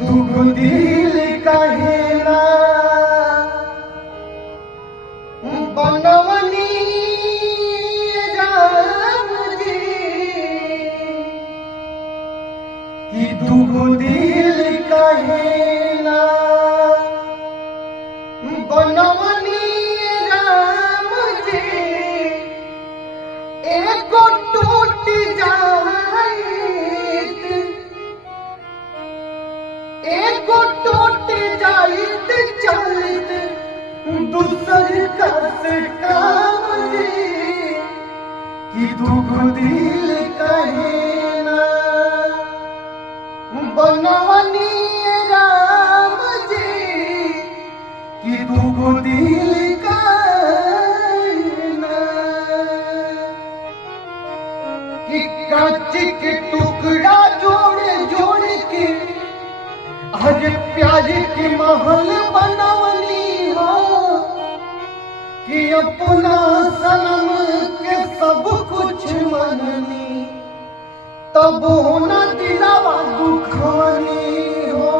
दुगो दिल काहे ना बनवनी राम जी कि दुगो दिल काहे ना बनवनी राम जी एको टूट जाइत एको टूट जाइत चलित दूसर कस काम जी कि दुगो दिल काहे ना बनवनी राम जी कि दुगो दिल काहे ना कि कांच के टुकड़ा जोड़ जोड़ के आज प्याज के महल बनवनी हो कि अपना सनम के सब कुछ मननी तब न दिलावा दुखवनी हो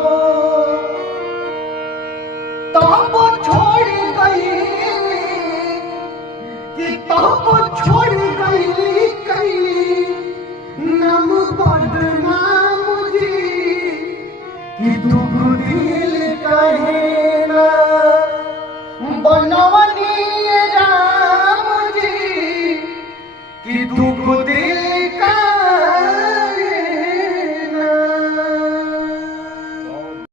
तब छोड़ गई कि तब छोड़ गई कई नम बदनाम जी कि दुगो दिल